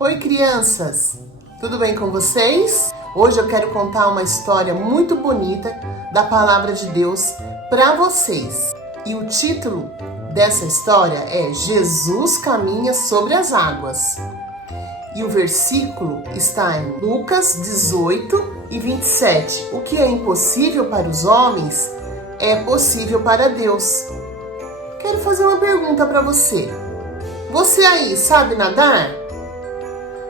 Oi, crianças! Tudo bem com vocês? Hoje eu quero contar uma história muito bonita da Palavra de Deus para vocês. E o título dessa história é Jesus caminha sobre as águas. E o versículo está em Lucas 18 e 27. O que é impossível para os homens é possível para Deus. Quero fazer uma pergunta para você. Você aí sabe nadar?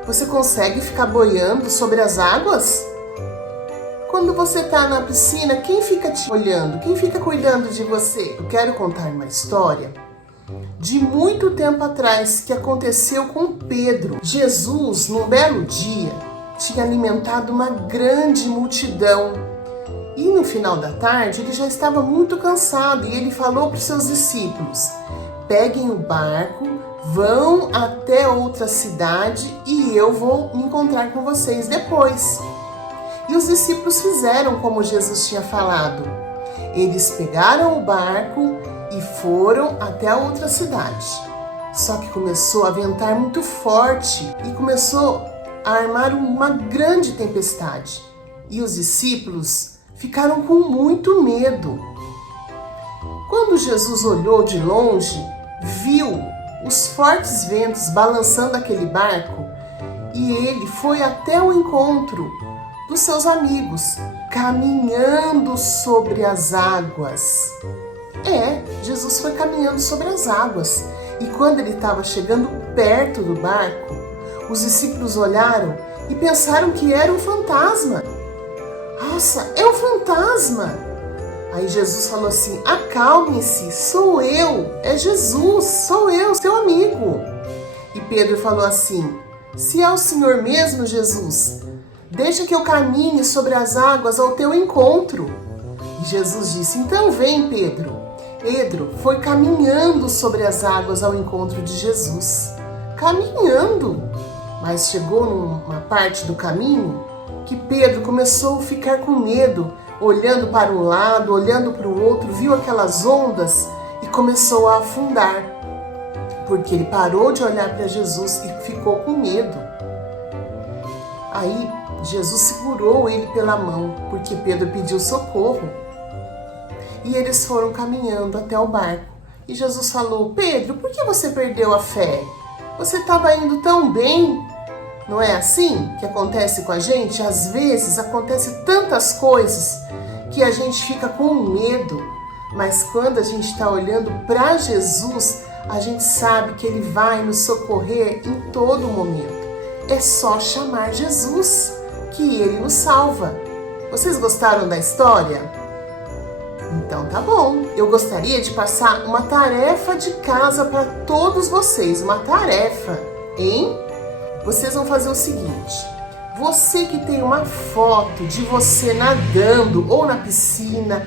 Você consegue ficar boiando sobre as águas? Quando você está na piscina, quem fica te olhando? Quem fica cuidando de você? Eu quero contar uma história de muito tempo atrás que aconteceu com Pedro. Jesus, num belo dia, tinha alimentado uma grande multidão. E no final da tarde, ele já estava muito cansado e ele falou para os seus discípulos: peguem o barco, vão até outra cidade e eu vou me encontrar com vocês depois. E os discípulos fizeram como Jesus tinha falado. Eles pegaram o barco e foram até a outra cidade. Só que começou a ventar muito forte e começou a armar uma grande tempestade. E os discípulos ficaram com muito medo. Quando Jesus olhou de longe, viu os fortes ventos balançando aquele barco e ele foi até o encontro dos seus amigos, caminhando sobre as águas. Jesus foi caminhando sobre as águas e quando ele estava chegando perto do barco, os discípulos olharam e pensaram que era um fantasma. Nossa, é um fantasma! Aí Jesus falou assim: acalme-se, sou eu, é Jesus, sou eu, seu amigo. E Pedro falou assim: se é o Senhor mesmo, Jesus, deixa que eu caminhe sobre as águas ao teu encontro. E Jesus disse: então vem, Pedro. Pedro foi caminhando sobre as águas ao encontro de Jesus. Caminhando! Mas chegou numa parte do caminho que Pedro começou a ficar com medo, olhando para um lado, olhando para o outro, viu aquelas ondas e começou a afundar, porque ele parou de olhar para Jesus e ficou com medo. Aí Jesus segurou ele pela mão, porque Pedro pediu socorro. E eles foram caminhando até o barco. E Jesus falou: Pedro, por que você perdeu a fé? Você estava indo tão bem. Não é assim que acontece com a gente? Às vezes acontece tantas coisas que a gente fica com medo, mas quando a gente está olhando para Jesus, a gente sabe que Ele vai nos socorrer em todo momento. É só chamar Jesus, que Ele nos salva. Vocês gostaram da história? Então tá bom. Eu gostaria de passar uma tarefa de casa para todos vocês. Uma tarefa, hein? Vocês vão fazer o seguinte: você que tem uma foto de você nadando ou na piscina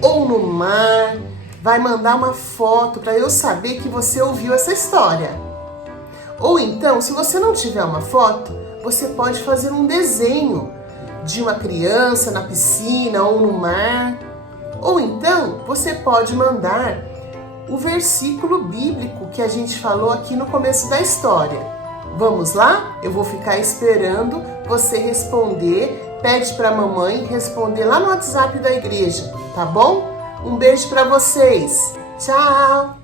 ou no mar, vai mandar uma foto para eu saber que você ouviu essa história. Ou então, se você não tiver uma foto, você pode fazer um desenho de uma criança na piscina ou no mar. Ou então, você pode mandar o versículo bíblico que a gente falou aqui no começo da história. Vamos lá? Eu vou ficar esperando você responder. Pede para a mamãe responder lá no WhatsApp da igreja, tá bom? Um beijo para vocês. Tchau!